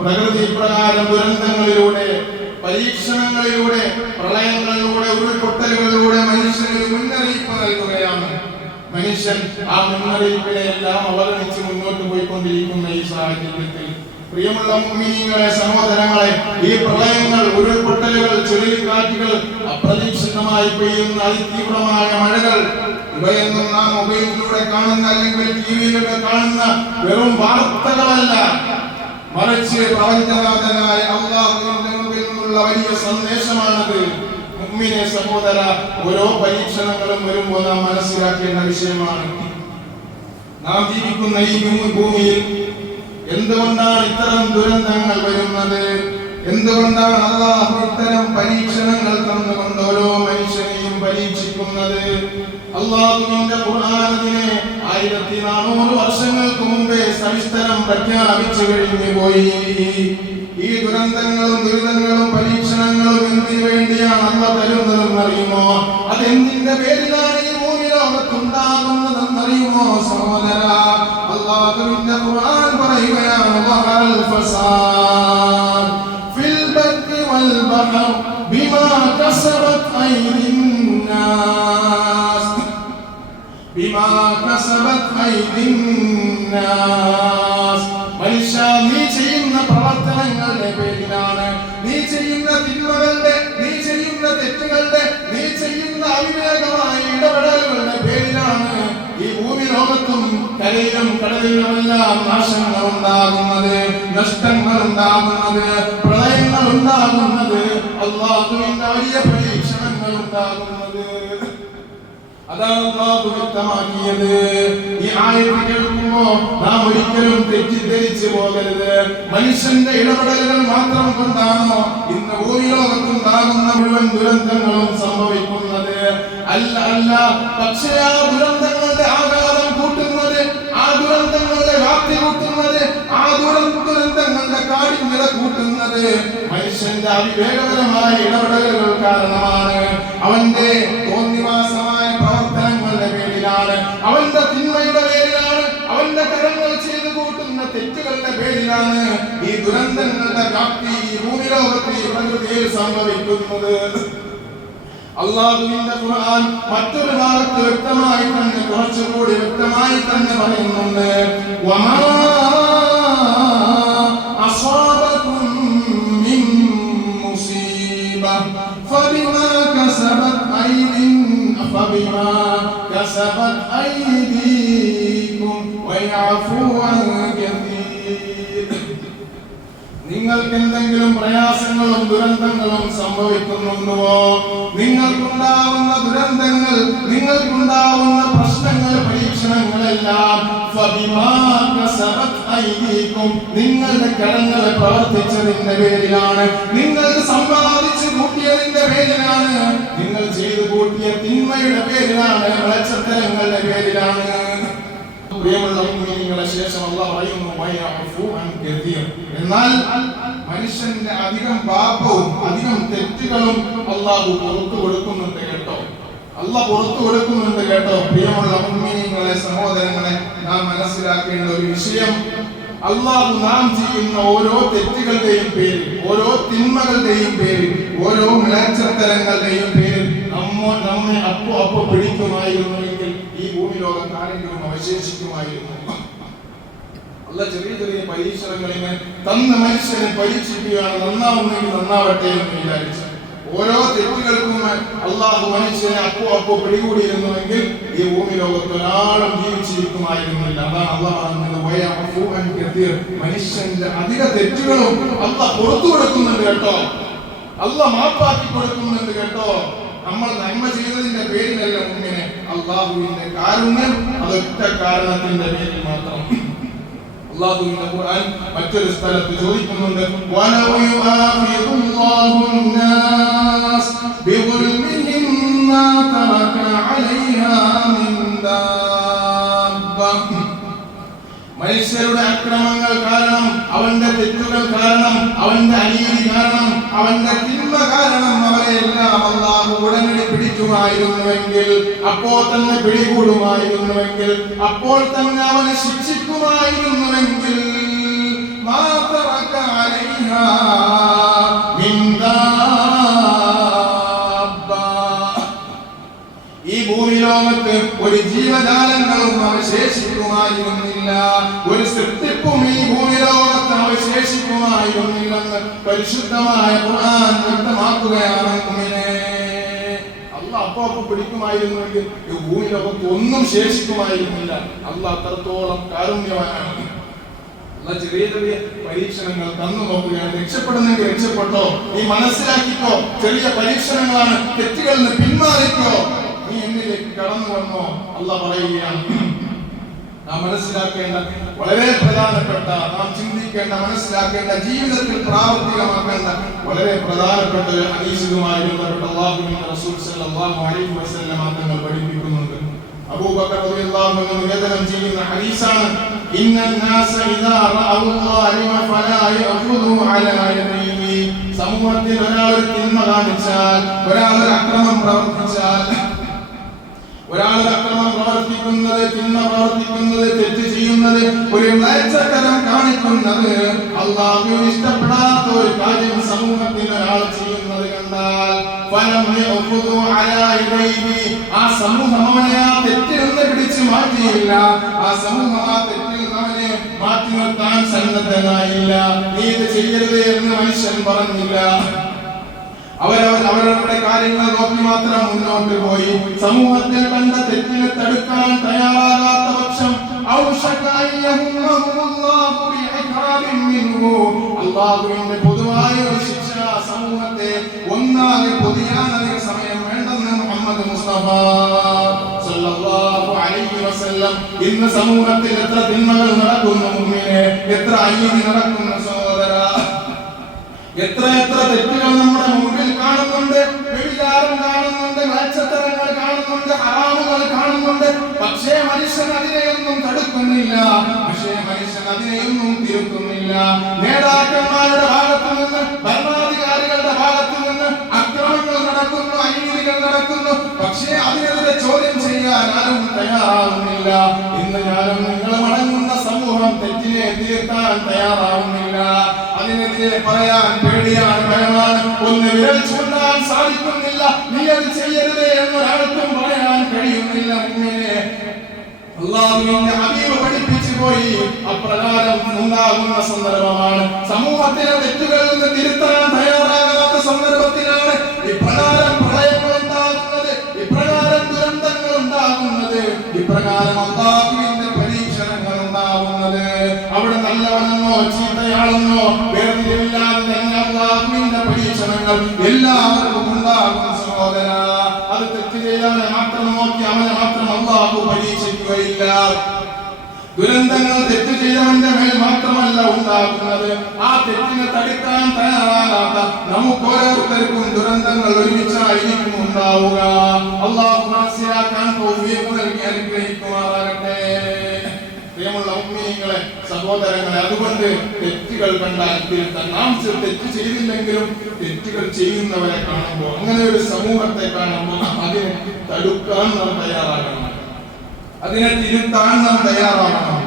പ്രകൃതി പ്രകാരം ദുരന്തങ്ങളിലൂടെ, പരീക്ഷണങ്ങളിലൂടെ, പ്രളയങ്ങളിലൂടെ, ഉരുൾപൊട്ടലുകളിലൂടെ മനുഷ്യന് മുന്നറിയിപ്പ് നൽകുകയാണ്. മനുഷ്യൻ ആ മുന്നറിയിപ്പിനെല്ലാം അവഗണിച്ച് മുന്നോട്ട് പോയിക്കൊണ്ടിരിക്കുന്ന ഈ സാഹചര്യത്തിൽ പ്രിയമുള്ള മുഅ്മിനീങ്ങളെ, സഹോദരങ്ങളെ, ഈ പ്രളയങ്ങൾ, ഉരുൾപൊട്ടലുകൾ, ചുഴലിക്കാറ്റുകൾ, അപ്രതീക്ഷിതമായി പെയ്യുന്ന അതിതീവ്രമായ മഴകൾ, ഇവയൊന്നും നാം മൊബൈലിലൂടെ കാണുന്ന അല്ലെങ്കിൽ ടിവിയിലൂടെ കാണുന്ന വെറും വാർത്തകളല്ല, മറിച്ച് പ്രപഞ്ചനാഥനായ അല്ലാഹുവിന്റെ മുമ്പിൽ നിന്നുള്ള വലിയ സന്ദേശമാണത്. മുഅ്മിനെ സഹോദര, ഓരോ പരീക്ഷണങ്ങളും വരുമ്പോൾ നാം മനസ്സിലാക്കേണ്ട വിഷയമാണ്. നാം ജീവിക്കുന്ന ഈ ഭൂമിയിൽ എന്തുകൊണ്ടാണ് ഇത്തരം ദുരന്തങ്ങൾ വരുന്നത്? എന്തുകൊണ്ടാണ് അല്ലാഹു ഇത്തരം പരീക്ഷണങ്ങൾ തന്നുകൊണ്ട് ഓരോ മനുഷ്യനെയും പരീക്ഷിക്കുന്നത്? അല്ലാഹുവിന്റെ ഖുർആനിനെ 1400 വർഷങ്ങൾക്ക് മുമ്പേ സവിസ്തരം പ്രഖ്യാപിച്ചു കഴിഞ്ഞു പോയി. ഈ ദുരന്തങ്ങളും ദുരിതങ്ങളും പരീക്ഷണങ്ങളും എന്തിനു വേണ്ടിയാണ് അല്ലാഹു തരുന്നതെന്ന് അറിയുമോ? അതെന്തിന്റെ പേരിലാണ് ഈ ഭൂമി ലോകത്തുണ്ടാകുന്നതെന്നറിയുമോ സഹോദര? അല്ലാഹുവിന്റെ ഖുർആൻ പറയുകയാണ്, വഹൽ ഫസാദ് ഫിൽ ബർരി വൽ ബഹർ ബിമാ കസബത് ഐദിൻ നാസ്, ബിമാ കസബത് ഐദിൻ നാസ്. മനുഷ്യ, നീ ചെയ്യുന്ന പ്രവർത്തനങ്ങളുടെ പേരിലാണ്, നീ ചെയ്യുന്ന തിന്മകളുടെ, നീ ചെയ്യുന്ന തെറ്റുകളുടെ, നീ ചെയ്യുന്ന അവിവേകമായ ഇടപെടലുകളുടെ പേരിലാണ് ഈ ഭൂമി ലോകത്തും കരയിലും കടലിലുമെല്ലാം നാശങ്ങൾ ഉണ്ടാകുന്നത്, നഷ്ടങ്ങൾ ഉണ്ടാകുന്നത്, പ്രളയങ്ങൾ ഉണ്ടാകുന്നത്, അല്ലാഹുവിന്റെ വലിയ പരീക്ഷണങ്ങൾ ഉണ്ടാകുന്നത്. അതാണ് അല്ലാഹു വ്യക്തമാക്കിയത്. ഈ ആയത്ത് കേൾക്കുമ്പോൾ നാം ഒരിക്കലും തെറ്റിദ്ധരിച്ചു പോകരുത്. മനുഷ്യന്റെ ഇടപെടലുകൾ മാത്രം കൊണ്ടാണോ ഇന്ന് ഭൂമിലോകത്തുണ്ടാകുന്ന മുഴുവൻ ദുരന്തങ്ങളും സംഭവിക്കുന്നത്? അല്ല, അല്ല. പക്ഷേ ആ ദുരന്തങ്ങളുടെ ആഘാതം കൂട്ടുന്നത്, ആ ദുരന്തങ്ങളുടെ വ്യാപ്തി കൂട്ടുന്നത്, ആ ദുരന്തങ്ങളുടെ കാഠിന്യത കൂട്ടുന്നത് മനുഷ്യന്റെ അവിവേകപരമായ ഇടപെടലുകൾ കാരണമാണ്. അവന്റെ തോന്നിവാസമായ പ്രവർത്തനങ്ങളുടെ പേരിലാണ്, അവന്റെ തിന്മയുടെ പേരിലാണ്, അവന്റെ കരങ്ങൾ ചെയ്തു കൂട്ടുന്ന തെറ്റുകളുടെ പേരിലാണ് ഈ ദുരന്തങ്ങളുടെ വ്യാപ്തി ഈ ഭൂമിലോകത്ത് ഈ പ്രകൃതിയിൽ സംഭവിക്കുന്നത്. അല്ലാഹുവിന്റെ ഖുർആൻ മറ്റൊരു ഭാഗത്ത് വ്യക്തമായി തന്നെ, കുറച്ചുകൂടി വ്യക്തമായി തന്നെ പറയുന്നുണ്ട്, വമാ അസ്വാബകും മിൻ മുസീബ ഫബിമാ കസബത് ഐദീകും വയഅഫു അൻ കസീർ. നിങ്ങൾക്ക് എന്തെങ്കിലും പ്രയാസങ്ങളും ദുരന്തങ്ങളും സംഭവിക്കുന്നുണ്ടോ? നിങ്ങൾക്കുണ്ടാവുന്ന ദുരന്തങ്ങൾ, നിങ്ങൾക്കുണ്ടാവുന്ന പ്രശ്നങ്ങൾ, പരീക്ഷണങ്ങളെല്ലാം ഫബിമാ കസബത് ഐദീകും, നിങ്ങളുടെ കരങ്ങൾ പ്രവർത്തിച്ചതിന്റെ പേരിലാണ്, നിങ്ങൾ സമ്പാദിച്ചു കൂട്ടിയതിന്റെ പേരിലാണ്, നിങ്ങൾ ചെയ്തു കൂട്ടിയ തിന്മയുടെ പേരിലാണ്, വിളച്ചത്തരങ്ങളുടെ പേരിലാണ്. പ്രിയമുള്ള മുഅ്മിനീങ്ങളെ, ശേഷം അല്ലാഹു പറയുന്നു, വയഅഫു അൻ കസീർ. എന്നാൽ മനുഷ്യന്റെ അധികം പാപവും അധികം തെറ്റുകളും അല്ലാഹു പുറത്തു കൊടുക്കുന്നുണ്ട് കേട്ടോ. അല്ലാഹു പുറത്തു കൊടുക്കുന്നുണ്ട് കേട്ടോ. പ്രിയമുള്ള മുഅ്മിനീങ്ങളെ, സഹോദരങ്ങളെ, നാം മനസ്സിലാക്കേണ്ട ഒരു വിഷയം, അല്ലാഹു നാം ചെയ്യുന്ന ഓരോ തെറ്റുകളുടെയും പേരിൽ, ഓരോ തിന്മകളുടെയും പേരിൽ, ഓരോ മിളച്ചത്തരങ്ങളുടെയും പേരിൽ നമ്മെ അപ്പോ പിടിക്കുമായിരുന്നുവെങ്കിൽ ഈ ഭൂമി ലോകത്ത് ആരെങ്കിലും അവശേഷിക്കുമായിരുന്നു. അല്ലാഹു ചെറിയ ചെറിയ പരീക്ഷണങ്ങളിനെ തന്ന മനുഷ്യനെ പരീക്ഷിക്കുകയാണ്, നന്നാവുന്നെങ്കിൽ നന്നാവട്ടെ എന്ന് വിചാരിച്ചു. ഓരോ തെറ്റുകൾക്കും അല്ലാഹു മനുഷ്യനെ അപ്പോ പിടികൂടിയിരുന്നുവെങ്കിൽ ഈ ഭൂമി ലോകത്ത് ഒരാളും ജീവിച്ചിരിക്കുമായിരുന്നില്ല. അതാണ് അല്ലാഹു പറഞ്ഞത്, വയഅഫു അൻ കസീർ. മനുഷ്യന്റെ അധിക തെറ്റുകളും അല്ലാഹു പുറത്തു കൊടുക്കുന്നുണ്ട് കേട്ടോ, അല്ലാഹു മാപ്പാക്കി കൊടുക്കുന്നുണ്ട് കേട്ടോ. നമ്മൾ നന്മ ചെയ്തതിന്റെ പേരിലല്ല മുന്നിനെ, അല്ലാഹുവിന്റെ കാരുണ്യം അതൊറ്റ കാരണത്തിന്റെ പേരിൽ മാത്രം. അല്ലാഹുവിന്റെ ഖുർആൻ മറ്റൊരു സ്ഥലത്ത് ചോദിക്കുന്നുണ്ട്, വലൗ യുആഖിദുല്ലാഹു നാസ് ബിദുൽമിഹിം മാ തറക അലൈഹാ മിൻ ദാബ്ബ. മനുഷ്യരുടെ അക്രമങ്ങൾ കാരണം, അവന്റെ തെറ്റുകൾ കാരണം, അവന്റെ അനീതി കാരണം, അവന്റെ തിന്മ കാരണം അവരെല്ലാം അല്ലാഹു ഉടനടി പിടിക്കുമായിരുന്നുവെങ്കിൽ, അപ്പോൾ തന്നെ പിടികൂടുമായിരുന്നുവെങ്കിൽ, അപ്പോൾ തന്നെ അവനെ ശിക്ഷിക്കുമായിരുന്നുവെങ്കിൽ, മാ തറക ജീവജാലങ്ങളും അവശേഷിക്കുമായിരുന്നില്ല. ഒരു സൃഷ്ടിപ്പും ഈ ഭൂമിലോകത്ത് അവശേഷിക്കുമായിരുന്നില്ലെന്ന് പരിശുദ്ധമായ ഖുർആൻ വ്യക്തമാക്കുകയാണ്. അള്ളാഹ് അപ്പൊ പിടിക്കുമായിരുന്നെങ്കിൽ ഈ ഭൂമിലോകത്ത് ഒന്നും ശേഷിക്കുമായിരുന്നില്ല. അള്ളാഹ് അത്രത്തോളം കാരുണ്യവാനാണ്. ചെറിയ ചെറിയ പരീക്ഷണങ്ങൾ തന്നു നോക്കുകയാണ്. രക്ഷപ്പെടുന്നെങ്കിൽ രക്ഷപ്പെട്ടോ, നീ മനസ്സിലാക്കിക്കോ, ചെറിയ പരീക്ഷണങ്ങളാണ്, തെറ്റുകളിൽ നിന്ന് പിന്മാറിക്കോ, നീ എന്നിലേക്ക് കടന്നു വന്നോ. അള്ളാഹ് പറയുകയാണ്. നാം മനസ്സിലാക്കേണ്ട വളരെ പ്രധാനപ്പെട്ട, നാം ചിന്തിക്കേണ്ട, മനസ്സിലാക്കേണ്ട, ജീവിതത്തിൽ പ്രാവർത്തികമാക്കേണ്ട വളരെ പ്രധാനപ്പെട്ട ഒരു ഹദീസുമായി ബന്ധപ്പെട്ട അല്ലാഹുവിന്റെ റസൂൽ സല്ലല്ലാഹു അലൈഹി വസല്ലം തങ്ങൾ പഠിപ്പിക്കുന്നുണ്ട്. അബൂബക്കർ റളിയല്ലാഹു അൻഹു നിവേദനം ചെയ്യുന്ന ഹദീസാണ്. ഇന്നന്നാസ ഇദാ റഅഉ ളാലിമ ഫലാ യഖുദു അലാ യദൈഹി. സമൂഹത്തിൽ ഒരാൾ തിന്മ കാണിച്ചാൽ, ഒരാൾ അക്രമം പ്രവർത്തിച്ചാൽ, ഒരാൾ അക്രമം പ്രവർത്തിക്കുന്നത്, തിന്മ പ്രവർത്തിക്കുന്നത്, തെറ്റ് ചെയ്യുന്നത്, ഒരു മ്ലേച്ഛകരം കാണിക്കുന്നത്, അല്ലാഹുവിന് ഇഷ്ടപ്പെടാത്ത ഒരു കാര്യം സമൂഹത്തിൽ ഒരാൾ ചെയ്യുന്നത് കണ്ടാൽ ഫലം യഖുദു അലാ യദൈഹി. ആ സമൂഹം അവനെ ആ തെറ്റിൽ നിന്ന് പിടിച്ചു മാറ്റിയില്ല. ആ സമൂഹം ആ തെറ്റിൽ നിന്ന് അവനെ മാറ്റി നിർത്താൻ സന്നദ്ധനായില്ല. നീ ഇത് ചെയ്യരുത് എന്ന് മനുഷ്യൻ പറഞ്ഞില്ല. അവരവരുടെ കാര്യങ്ങൾ നോക്കി മാത്രം മുന്നോട്ട് പോയി. സമൂഹത്തിൽ കണ്ട തെറ്റിനെ തടുക്കാൻ തയ്യാറാകാത്ത പക്ഷം അല്ലാഹുവിന്റെ പൊതുവായ ഒരു ശിക്ഷ സമൂഹത്തെ ഒന്നാകെ പൊതിയാൻ അധിക സമയം വേണ്ടെന്ന് മുഹമ്മദ് മുസ്തഫ സല്ലല്ലാഹു അലൈഹി വസല്ലം. ഇന്ന് സമൂഹത്തിൽ എത്ര തിന്മകൾ നടക്കുന്നു മുഅ്മിനേ, എത്ര അനീതി നടക്കുന്നു സഹോദര, എത്ര തെറ്റുകൾ നമ്മുടെ മുമ്പിൽ കാണുന്നുണ്ട്. വ്യഭിചാരം കാണുന്നുണ്ട്, മ്ലേച്ഛതരങ്ങൾ കാണുന്നുണ്ട്, ഹറാമുകൾ കാണുന്നുണ്ട്. പക്ഷേ മനുഷ്യൻ അതിനെയൊന്നും തടുക്കുന്നില്ല. പക്ഷേ മനുഷ്യൻ അതിനെയൊന്നും തിരുത്തുന്നില്ല. നേതാക്കന്മാരുടെ ഭാഗത്തു നിന്ന്, ഭരണാധികാരികളുടെ ഭാഗത്തു നിന്ന് അക്രമങ്ങൾ നടക്കുന്നു, അനീതികൾ നടക്കുന്നു. പക്ഷേ അതിനെതിരെ ചോദ്യം ചെയ്യാൻ ആരും തയ്യാറാവുന്നില്ല. ഇന്ന് ഞാനും നിങ്ങളും അടങ്ങുന്ന സമൂഹം തെറ്റിനെ തിരുത്താൻ തയ്യാറാവുന്നില്ല. അതിനെതിരെ പറയാൻ പേടിയാണ്, ഭയമാണ്. ഒന്ന് വിരൽ ചൂണ്ടാൻ സാധിക്കുന്നില്ല. നീ അത് ചെയ്യരുത് എന്നൊരാൾക്കും പറയാൻ കഴിയുന്നില്ല. അല്ലാഹുവിന്റെ ഹബീബ് പഠിപ്പിച്ചു പോയി. അപ്രകാരം ഉണ്ടാകുന്ന സന്ദർഭമാണ്, സമൂഹത്തിലെ തെറ്റുകളിൽ നിന്ന് തിരുത്താൻ തയ്യാറാകാത്ത സന്ദർഭത്തിലാണ് ഇപ്രകാരം പ്രളയങ്ങൾ ഉണ്ടാകുന്നത്, ഇപ്രകാരം ദുരന്തങ്ങൾ ഉണ്ടാകുന്നത്, ഇപ്രകാരം അല്ലാഹുവിന്റെ പരീക്ഷണങ്ങൾ ഉണ്ടാകുന്നത്. അവിടെ നല്ലവനെന്നോ ചീത്തയാളെന്നോ വേർതിരിവില്ലാതെ തന്നെ അല്ലാഹുവിന്റെ പരീക്ഷണങ്ങൾ എല്ലാവർക്കും ഉണ്ടാകും സഹോദര. അത് തെറ്റ് ചെയ്തവനെ മാത്രം നോക്കി അവനെ മാത്രം അല്ലാഹു പരീക്ഷിക്കുകയില്ല. ദുരന്തങ്ങൾ തെറ്റ് ചെയ്തവന്റെ മേൽ മാത്രമല്ല ഉണ്ടാകുന്നത്, ആ തെറ്റിനെ തടുക്കാൻ തയ്യാറാകാത്ത നമുക്ക് ഓരോരുത്തർക്കും ദുരന്തങ്ങൾ ഒരുമിച്ചായിരിക്കും ഉണ്ടാവുക. അല്ലാഹു മനസ്സിലാക്കാൻ തൗഫീഖ് നൽകി അനുഗ്രഹിക്കുമാറാകട്ടെ. പ്രിയമുള്ള മുഅ്മിനീങ്ങളെ, സഹോദരങ്ങളെ, അതുകൊണ്ട് തെറ്റുകൾ കണ്ടാൽ തിരുത്താൻ. നാം തെറ്റ് ചെയ്തില്ലെങ്കിലും തെറ്റുകൾ ചെയ്യുന്നവരെ കാണുമ്പോൾ, അങ്ങനെ ഒരു സമൂഹത്തെ കാണുമ്പോൾ അതിനെ തടുക്കാൻ നാം തയ്യാറാകണം, അതിനെ തിരുത്താൻ നാം തയ്യാറാകണം.